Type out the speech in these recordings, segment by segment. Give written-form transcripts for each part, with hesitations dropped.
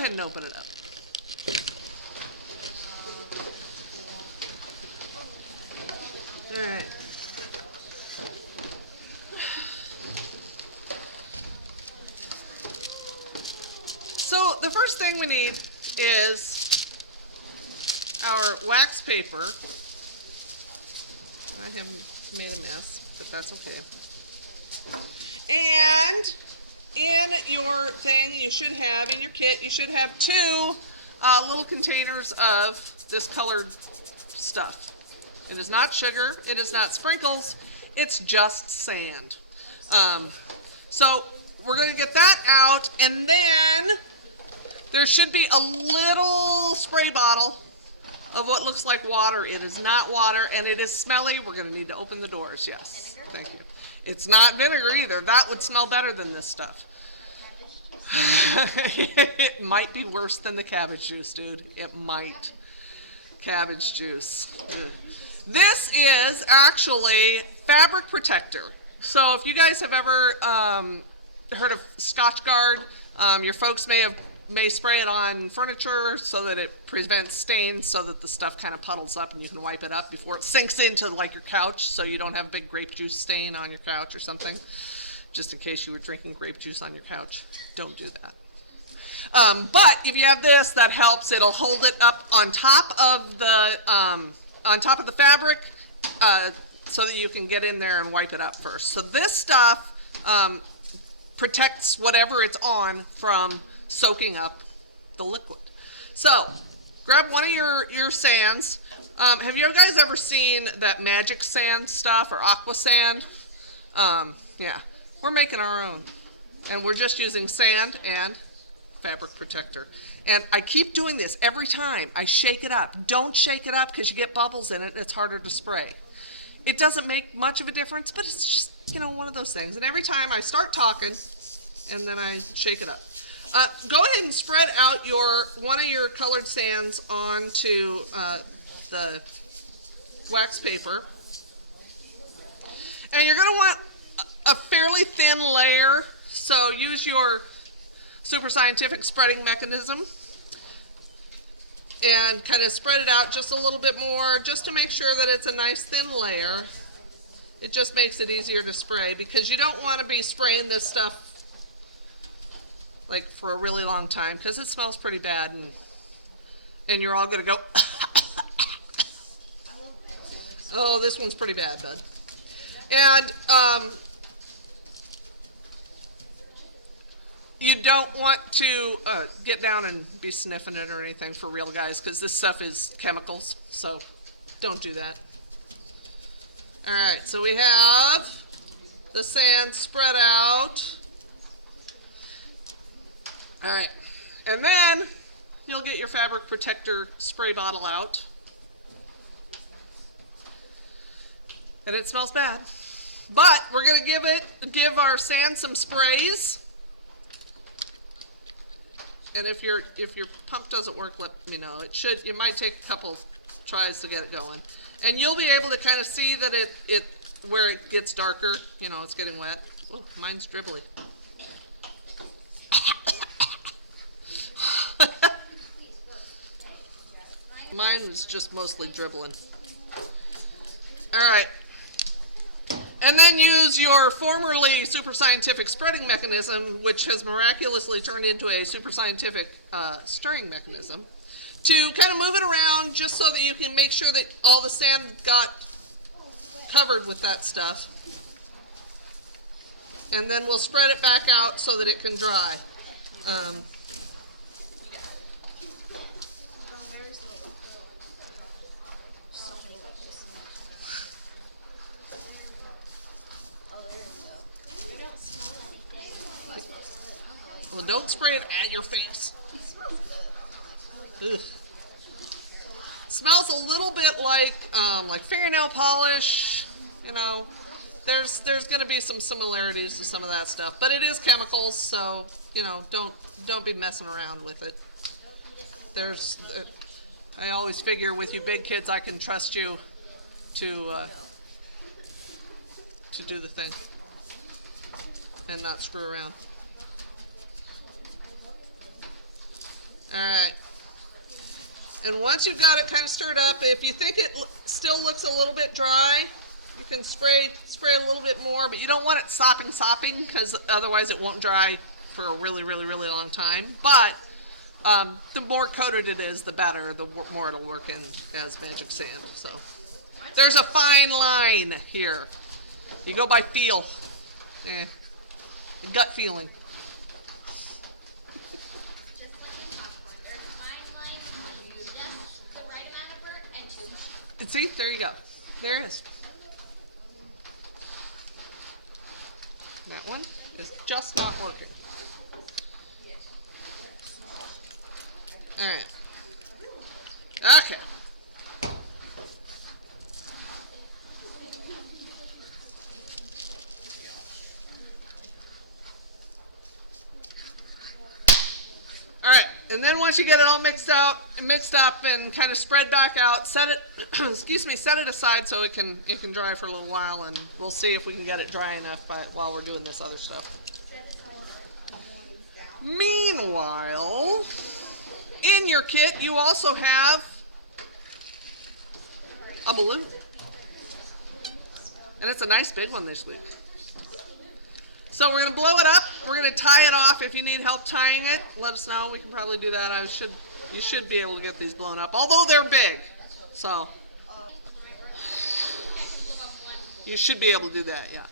ahead and open it up. All right. So the first thing we need is our wax paper. I have made a mess, but that's okay. And in your thing, you should have, in your kit, you should have two little containers of this colored stuff. It is not sugar, it is not sprinkles, it's just sand. So we're going to get that out, and then there should be a little spray bottle of what looks like water. It is not water, and it is smelly. We're going to need to open the doors. Yes, vinegar? Thank you. It's not vinegar either. That would smell better than this stuff. It might be worse than the cabbage juice, dude. It might. Cabbage juice. Ugh. This is actually fabric protector. So if you guys have ever heard of Scotchgard, your folks may spray it on furniture so that it prevents stains, so that the stuff kind of puddles up and you can wipe it up before it sinks into like your couch, so you don't have a big grape juice stain on your couch or something. Just in case you were drinking grape juice on your couch, don't do that. But if you have this, that helps. It'll hold it up on top of the fabric, so that you can get in there and wipe it up first. So this stuff protects whatever it's on from soaking up the liquid. So grab one of your sands. Have you guys ever seen that magic sand stuff or aqua sand? Yeah, we're making our own, and we're just using sand and fabric protector. And I keep doing this every time. I shake it up. Don't shake it up because you get bubbles in it and it's harder to spray. It doesn't make much of a difference, but it's just, one of those things. And every time I start talking, and then I shake it up. Go ahead and spread out one of your colored sands onto the wax paper. And you're going to want a fairly thin layer, so use your super scientific spreading mechanism and kind of spread it out just a little bit more, just to make sure that it's a nice thin layer. It just makes it easier to spray, because you don't want to be spraying this stuff like for a really long time, because it smells pretty bad, and you're all going to go oh, this one's pretty bad, bud. And you don't want to get down and be sniffing it or anything, for real, guys, because this stuff is chemicals, so don't do that. All right, so we have the sand spread out. All right, and then you'll get your fabric protector spray bottle out. And it smells bad. But we're going to give our sand some sprays. And if your pump doesn't work, let me know. It might take a couple tries to get it going. And you'll be able to kind of see that where it gets darker, it's getting wet. Oh, mine's dribbly. Mine was just mostly dribbling. All right. And then use your formerly super scientific spreading mechanism, which has miraculously turned into a super scientific stirring mechanism, to kind of move it around just so that you can make sure that all the sand got covered with that stuff. And then we'll spread it back out so that it can dry. Well, don't spray it at your face. Ugh. Smells a little bit like fingernail polish. There's going to be some similarities to some of that stuff, but it is chemicals, so don't be messing around with it. I always figure with you big kids, I can trust you to do the thing and not screw around. All right. And once you've got it kind of stirred up, if you think it still looks a little bit dry, you can spray a little bit more, but you don't want it sopping, because otherwise it won't dry for a really, really, really long time. But the more coated it is, the better. The more it'll work in as magic sand. So there's a fine line here. You go by feel, gut feeling. Just like in popcorn, there's a fine line between just the right amount of burnt and too much. See, there you go. There it is. That one is just not working. All right. Okay. All right, and then once you get it all mixed up and kind of spread back out, set it, set it aside so it can dry for a little while, and we'll see if we can get it dry enough while we're doing this other stuff. Meanwhile, in your kit, you also have a balloon, and it's a nice big one this week. So we're going to blow it up. We're going to tie it off. If you need help tying it, let us know. We can probably do that. You should be able to get these blown up, although they're big. So you should be able to do that, yeah.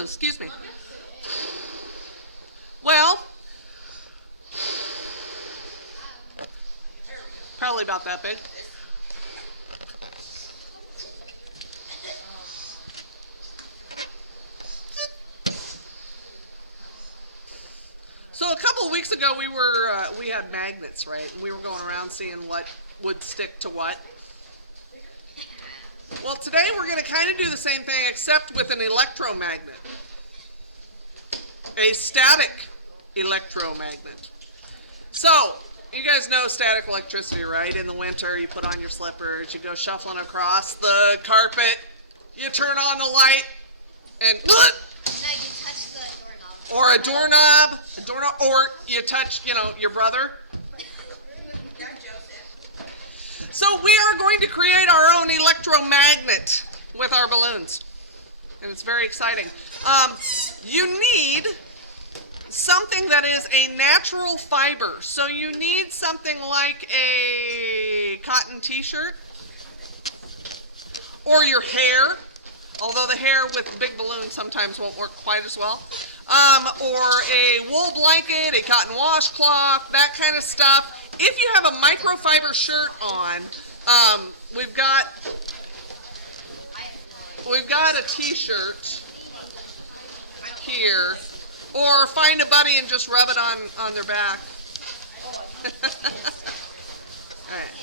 Excuse me. Well, probably about that big. So a couple of weeks ago, we had magnets, right? And we were going around seeing what would stick to what. Well, today we're going to kind of do the same thing, except with an electromagnet, a static electromagnet. So you guys know static electricity, right? In the winter, you put on your slippers, you go shuffling across the carpet, you turn on the light, and No, you touch the doorknob. or a doorknob, or you touch, your brother. So we are going to create our own electromagnet with our balloons, and it's very exciting. You need something that is a natural fiber. So you need something like a cotton t-shirt, or your hair, although the hair with big balloons sometimes won't work quite as well. Or a wool blanket, a cotton washcloth, that kind of stuff. If you have a microfiber shirt on, we've got a t-shirt here, or find a buddy and just rub it on their back. All right.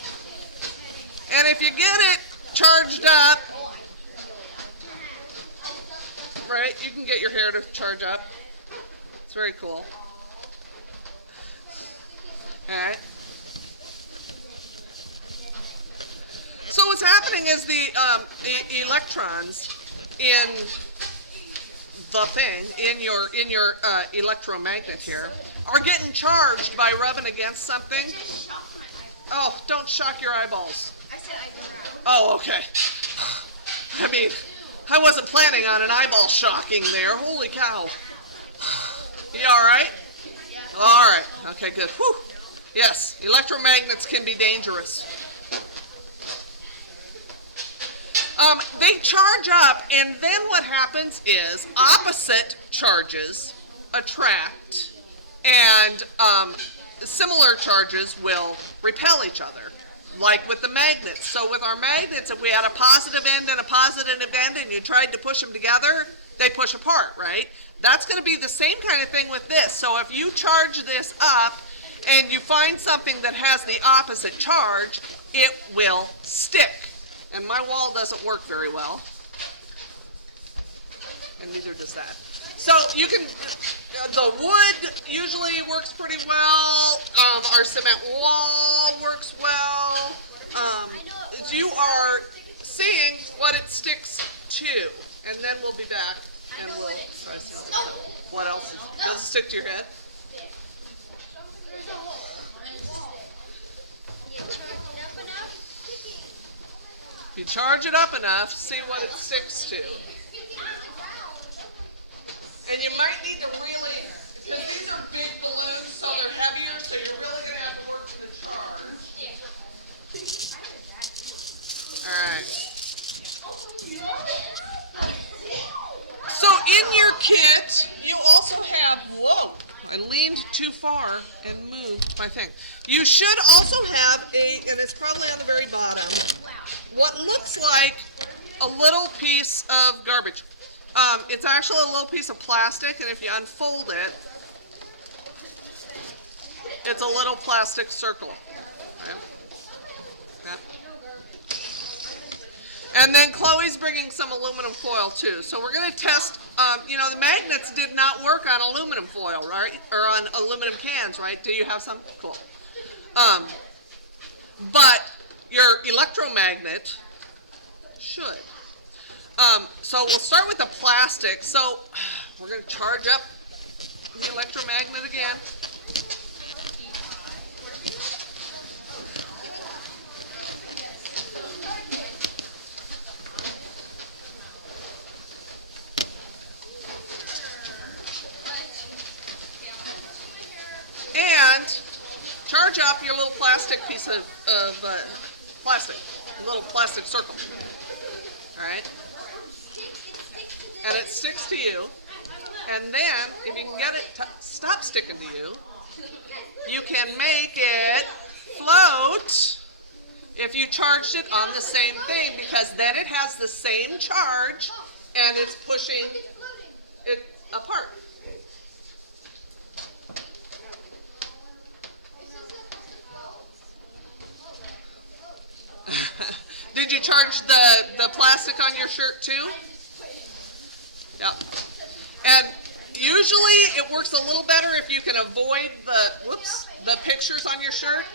And if you get it charged up, right, you can get your hair to charge up. It's very cool. All right. So what's happening is the electrons in the thing, in your electromagnet here, are getting charged by rubbing against something. Oh, don't shock your eyeballs. I said I didn't. Oh, okay. I mean, I wasn't planning on an eyeball shocking there. Holy cow. You all right? Yeah. All right. Okay, good. Whew. Yes, electromagnets can be dangerous. They charge up, and then what happens is opposite charges attract, and similar charges will repel each other, like with the magnets. So with our magnets, if we had a positive end and a positive end, and you tried to push them together, they push apart, right? That's going to be the same kind of thing with this. So if you charge this up, and you find something that has the opposite charge, it will stick. And my wall doesn't work very well, and neither does that. So you can, the wood usually works pretty well. Our cement wall works well. You are seeing what it sticks to, and then we'll be back and we'll try some. What else? Does it stick to your head? If you charge it up enough, see what it sticks to. And you might need to really, because these are big balloons, so they're heavier, so you're really going to have to work with the charge. All right. So in your kit, you also have, whoa, I leaned too far and moved my thing. You should also have and it's probably on the very bottom, what looks like a little piece of garbage. It's actually a little piece of plastic, and if you unfold it, it's a little plastic circle. Okay. Yeah. And then Chloe's bringing some aluminum foil too. So we're going to test, the magnets did not work on aluminum foil, right? Or on aluminum cans, right? Do you have some? Cool. But your electromagnet should. So we'll start with the plastic. So we're going to charge up the electromagnet again. And charge up your little plastic piece of plastic, a little plastic circle. All right? And it sticks to you. And then, if you can get it to stop sticking to you, you can make it float if you charged it on the same thing, because then it has the same charge and it's pushing it apart. Did you charge the plastic on your shirt too? Yep. And usually it works a little better if you can avoid the pictures on your shirt.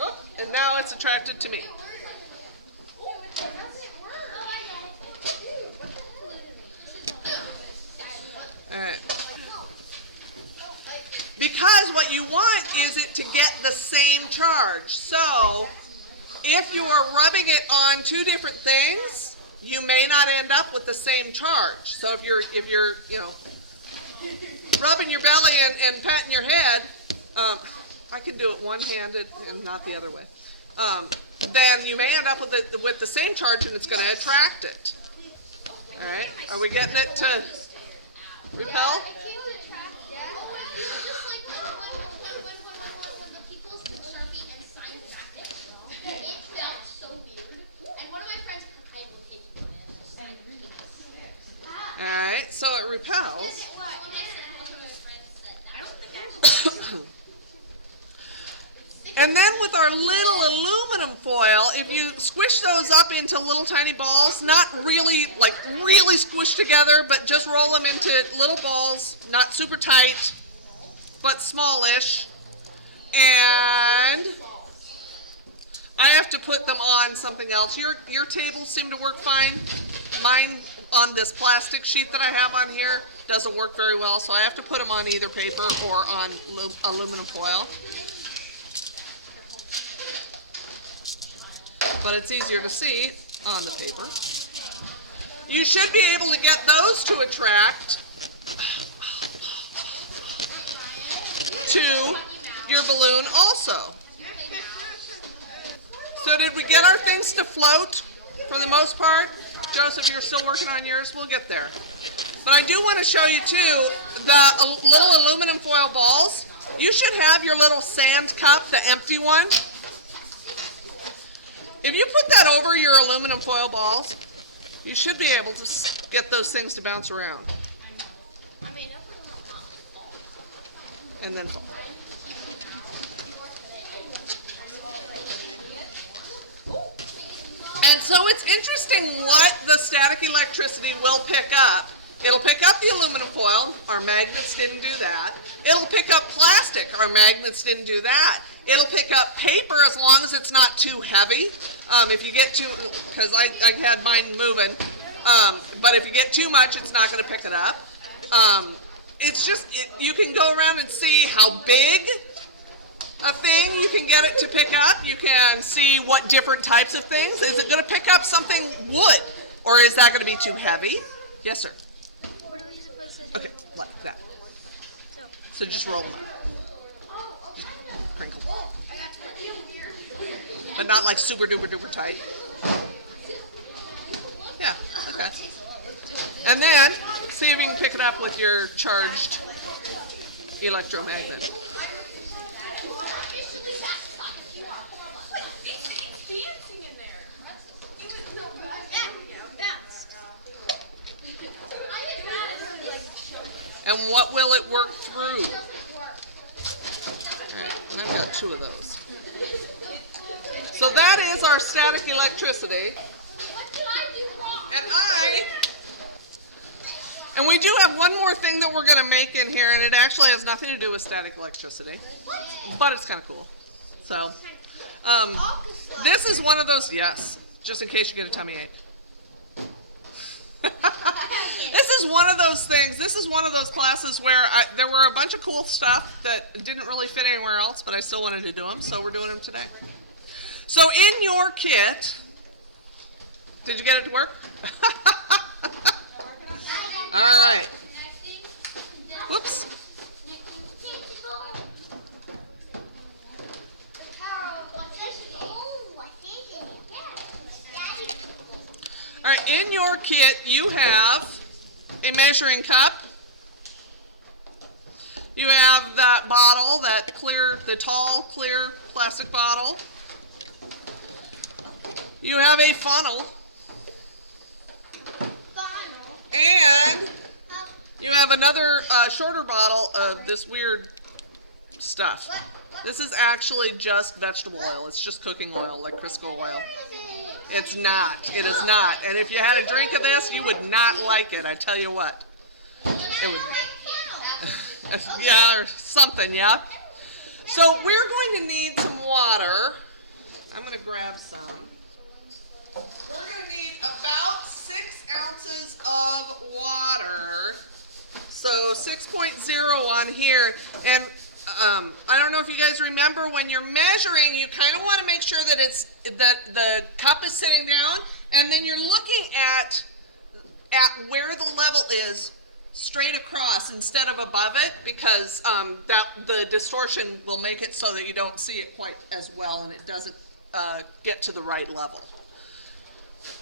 Oh, and now it's attracted to me. All right. Because what you want is it to get the same charge. So if you are rubbing it on two different things, you may not end up with the same charge. So if you're rubbing your belly and patting your head, I can do it one-handed and not the other way. Then you may end up with the same charge, and it's going to attract it. All right, are we getting it to repel? Alright, so it repels. And then with our little aluminum foil, if you squish those up into little tiny balls, not really squished together, but just roll them into little balls, not super tight, but smallish. And I have to put them on something else. Your tables seem to work fine. Mine on this plastic sheet that I have on here doesn't work very well, so I have to put them on either paper or on aluminum foil. But it's easier to see on the paper. You should be able to get those to attract to your balloon also. So did we get our things to float for the most part? Joseph, you're still working on yours? We'll get there. But I do want to show you too, the little aluminum foil balls. You should have your little sand cup, the empty one. If you put that over your aluminum foil balls, you should be able to get those things to bounce around. And then fall. And so it's interesting what the static electricity will pick up. It'll pick up the aluminum foil. Our magnets didn't do that. It'll pick up plastic. Our magnets didn't do that. It'll pick up paper as long as it's not too heavy. If you get too, because I had mine moving, but if you get too much, it's not going to pick it up. it's just, you can go around and see how big a thing you can get it to pick up. You can see what different types of things. Is it going to pick up something wood? Or is that going to be too heavy? Yes, sir. Okay, like that. So just roll them up. Just crinkle. But not like super duper duper tight. Yeah, okay. And then, see if you can pick it up with your charged electromagnet. And what will it work through? All right, and I've got 2 of those. So that is our static electricity. And we do have one more thing that we're going to make in here, and it actually has nothing to do with static electricity, but it's kind of cool. So, this is one of those, yes, just in case you get a tummy ache. This is one of those things, this is one of those classes where there were a bunch of cool stuff that didn't really fit anywhere else, but I still wanted to do them, so we're doing them today. So in your kit, did you get it to work? All right. Whoops. All right, in your kit, you have a measuring cup. You have that bottle, that clear, the tall, clear plastic bottle. You have a funnel. And you have another shorter bottle of this weird stuff. This is actually just vegetable oil. It's just cooking oil, like Crisco oil. It's not. It is not. And if you had a drink of this, you would not like it. I tell you what. It would. Yeah, or something. Yeah. So we're going to need some water. I'm going to grab some. We're going to need about 6 ounces of water. So 6.0 on here. And I don't know if you guys remember, when you're measuring, you kind of want to make sure that the cup is sitting down, and then you're looking at where the level is straight across instead of above it, because the distortion will make it so that you don't see it quite as well, and it doesn't get to the right level.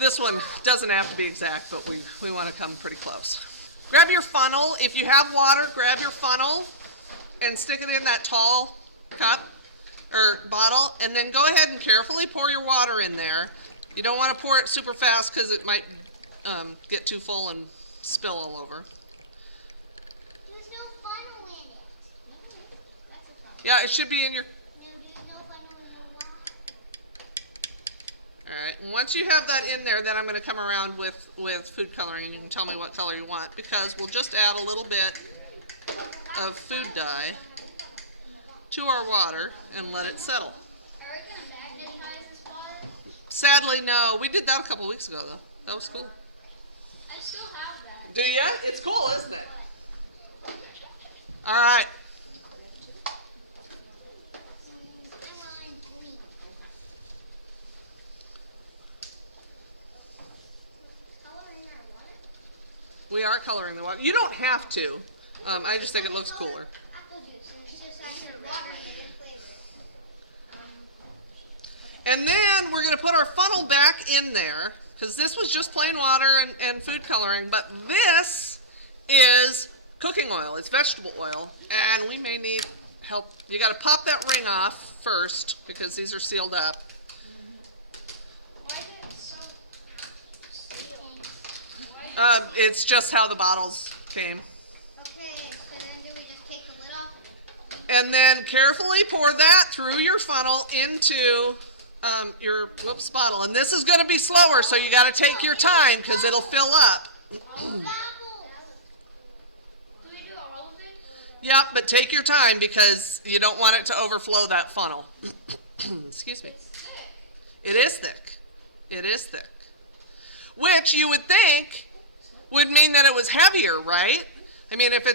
This one doesn't have to be exact, but we want to come pretty close. Grab your funnel. If you have water, grab your funnel and stick it in that tall cup or bottle, and then go ahead and carefully pour your water in there. You don't want to pour it super fast because it might get too full and spill all over. There's no funnel in it. Yeah, it should be in your... No, there's no funnel in the water. All right, and once you have that in there, then I'm going to come around with food coloring, and you can tell me what color you want, because we'll just add a little bit of food dye to our water and let it settle. Are we going to magnetize this water? Sadly, no. We did that a couple weeks ago, though. That was cool. I still have that. Do ya? It's cool, isn't it? All right. I want green. Coloring our water? We are coloring the water. You don't have to. I just think it looks cooler. Apple juice, and it's just actually water in it flavored. And then we're going to put our funnel back in there, because this was just plain water and food coloring, but this is cooking oil. It's vegetable oil, and we may need help. You got to pop that ring off first, because these are sealed up. Why is it so sealed? It's just how the bottles came. Okay, so then do we just take the lid off? And then carefully pour that through your funnel into your bottle. And this is going to be slower, so you got to take your time because it'll fill up. Do we do all of it? Yep, but take your time because you don't want it to overflow that funnel. Excuse me. It's thick. It is thick. It is thick. Which you would think would mean that it was heavier, right? I mean, if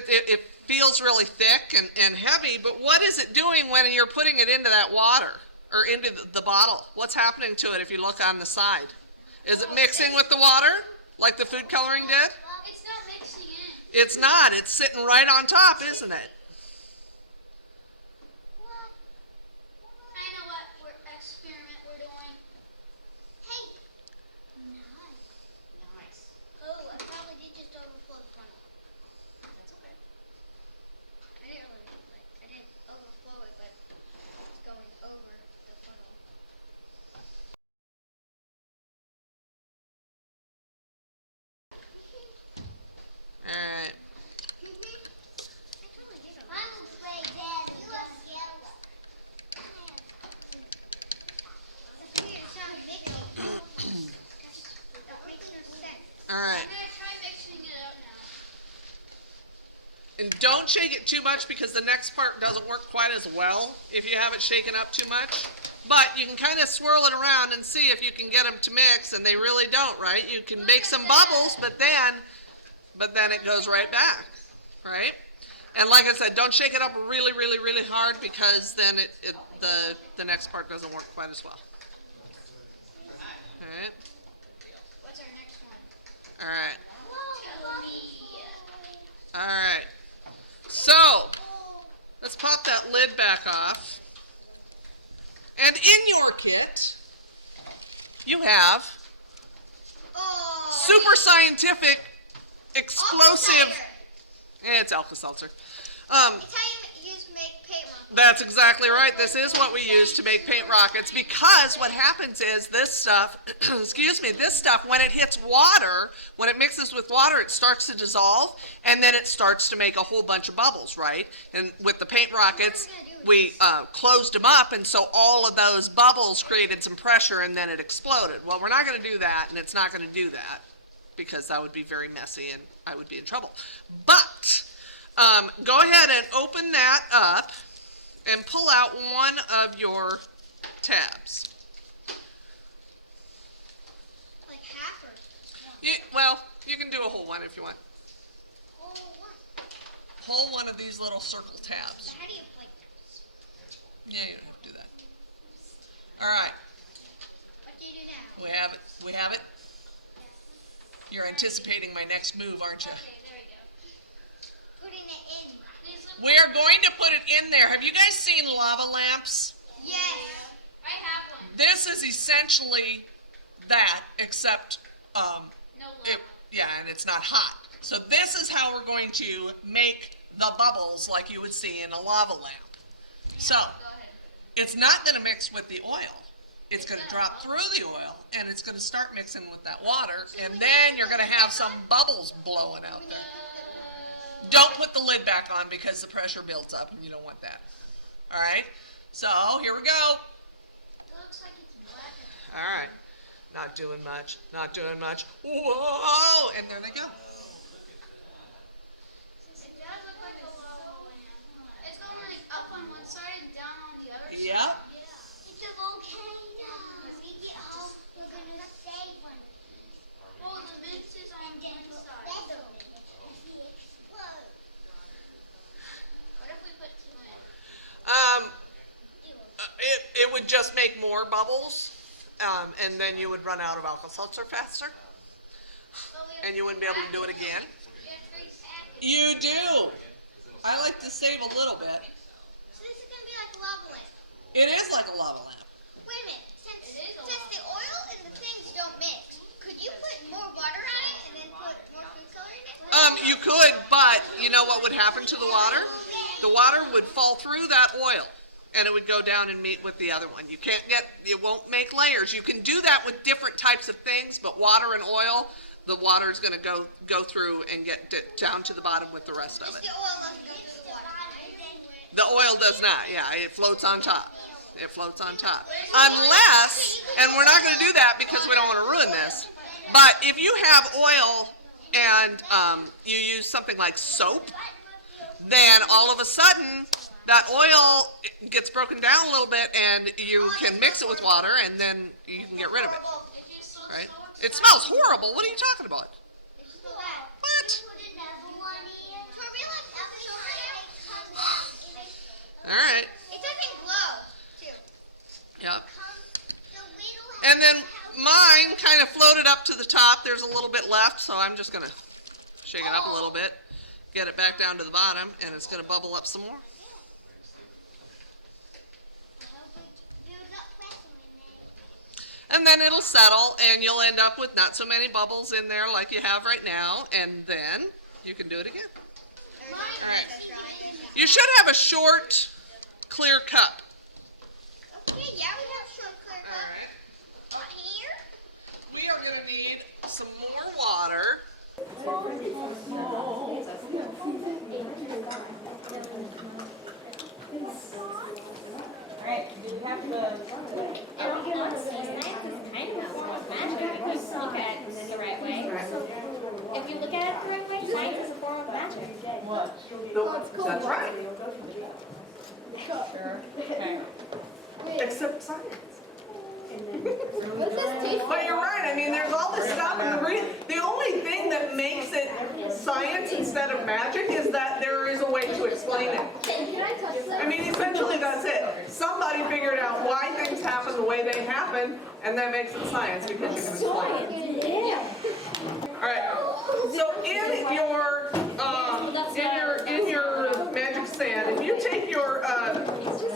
feels really thick and heavy, but what is it doing when you're putting it into that water or into the bottle? What's happening to it if you look on the side? Is it mixing with the water like the food coloring did? It's not mixing in. It's not. It's sitting right on top, isn't it? What? I know what experiment we're doing. Hey. Nice. Oh, I probably did just overflow the funnel. That's okay. I didn't overflow it, but it's going over the funnel. All right. Mine looks way better. You look scared. All right. I'm gonna try mixing it up now. And don't shake it too much because the next part doesn't work quite as well if you have it shaken up too much. But you can kind of swirl it around and see if you can get them to mix, and they really don't, right? You can make some bubbles, but then it goes right back, right? And like I said, don't shake it up really, really, really hard because then the next part doesn't work quite as well. All right. What's our next one? All right. Tell me. All right. So let's pop that lid back off. And in your kit, you have Oh. super scientific, explosive. Alka-Seltzer. It's Alka-Seltzer. It's how you use to make paint rockets. That's exactly right. This is what we use to make paint rockets because what happens is this stuff, excuse me, this stuff, when it hits water, when it mixes with water, it starts to dissolve and then it starts to make a whole bunch of bubbles, right? And with the paint rockets, we closed them up and so all of those bubbles created some pressure and then it exploded. Well, we're not going to do that and it's not going to do that because that would be very messy and I would be in trouble. But go ahead and open that up and pull out one of your tabs. Like half or Well, you can do a whole one if you want. whole one. Whole one of these little circle tabs. So how do you like? Yeah, you don't have to do that. All right, What do you do now? we have it. We have it. You're anticipating my next move, aren't you? Okay, there we go. Putting it in. We are going to put it in there. Have you guys seen lava lamps? Yes. I have one. This is essentially that, except No lava. yeah, and it's not hot. So this is how we're going to make the bubbles like you would see in a lava lamp. So Go ahead. it's not going to mix with the oil. It's going to drop through the oil, and it's going to start mixing with that water, and then you're going to have some bubbles blowing out there. Don't put the lid back on because the pressure builds up, and you don't want that. All right? So here we go. It looks like it's black. All right. Not doing much. Not doing much. Whoa! And there they go. It does look like a lava lamp. It's going like up on one side and down on the other side. Yep. It's a volcano. When we get home, we're gonna save one. Oh, the vents is on the inside. What if we put two in? It would just make more bubbles, and then you would run out of Alka-Seltzer faster, and you wouldn't be able to do it again. You do. I like to save a little bit. So this is gonna be like a lava lamp. It is like a lava lamp. Wait a minute. Since the oil and the things don't mix, could you put more water on it and then put more food coloring in it? You could, but you know what would happen to the water? The water would fall through that oil, and it would go down and meet with the other one. You can't get, it won't make layers. You can do that with different types of things, but water and oil, the water is going to go through and get down to the bottom with the rest of it. The oil doesn't go to the water. The oil does not, yeah, it floats on top. It floats on top. Unless, and we're not going to do that because we don't want to ruin this, but if you have oil and you use something like soap, then all of a sudden that oil gets broken down a little bit and you can mix it with water and then you can get rid of it, right? It smells horrible. What are you talking about? What? All right. It doesn't glow, too. Yep. The little And then mine kind of floated up to the top. There's a little bit left, so I'm just going to shake it up a little bit, get it back down to the bottom, and it's going to bubble up some more. And then it'll settle, and you'll end up with not so many bubbles in there like you have right now, and then you can do it again. All right. You should have a short, clear cup. Okay, yeah, we have short clear All cup. right. Right here. We are going to need some more water. Alright, you have to. And we can look at these nice because kind of knows magic if you look at it the right way. If you look at it the right way, science is a form of magic. What? That's right. Sure. Okay. Except science. What does this taste But you're right. I mean, there's all this stuff, and the only thing that makes it science instead of magic is that there is a way to explain it. Can I touch this? I mean, essentially that's it. Somebody figured out why things happen the way they happen, and that makes it science because you can explain it. Yeah. All right. So in your magic sand, if you take your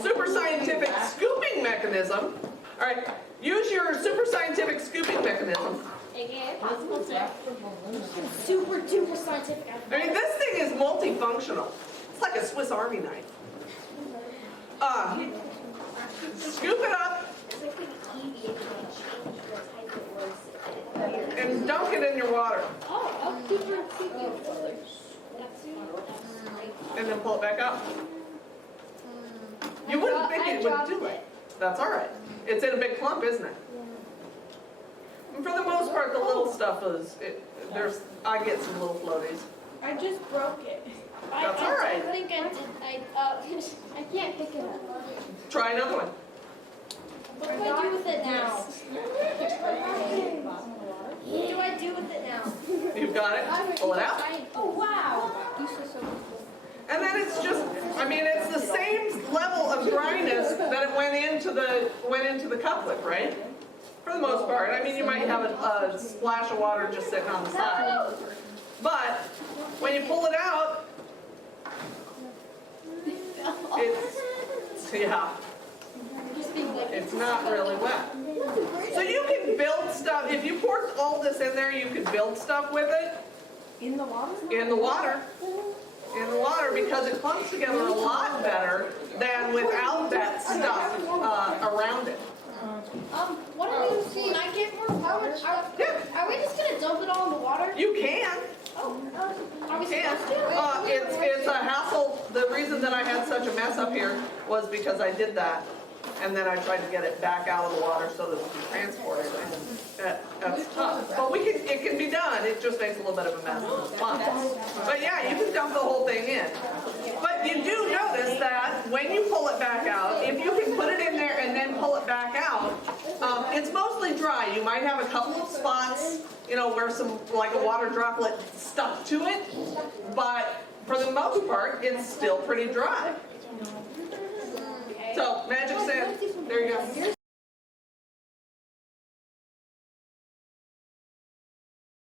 super scientific scooping mechanism, all right, use your super scientific scooping mechanism. AKA possible tip. Super duper scientific. I mean, this thing is multifunctional. It's like a Swiss Army knife. Scoop it up and dunk it in your water, Oh, super. and then pull it back out. You wouldn't think it would do it. That's all right. It's in a big clump, isn't it? And for the most part, the little stuff is. I get some little floaties. I just broke it. That's all right. I think I did. I can't pick it up. Try another one. What do I do with it now? What do I do with it now? You've got it. Pull it out. Oh wow! And then it's just, I mean, it's the same level of dryness that it went into the couplet, right? For the most part. I mean, you might have a splash of water just sitting on the side. But when you pull it out, it's not really wet. So you can build stuff, if you pour all this in there, you can build stuff with it. In the water? In the water. In the water, because it clumps together a lot better than without that stuff around it. What do we see? Can I get more water? Yeah, Are we just gonna dump it all in the water? you can. Oh, are we And supposed to? it's a hassle. The reason that I had such a mess up here was because I did that, and then I tried to get it back out of the water so that we could transport it. And that's tough, but it can be done. It just makes a little bit of a mess in the spot. But yeah, you can dump the whole thing in. But you do notice that when you pull it back out, if you can put it in there and then pull it back out, it's mostly dry. You might have a couple of spots, where like a water droplet stuck to it, but for the most part, it's still pretty dry. So, magic sand, there you go.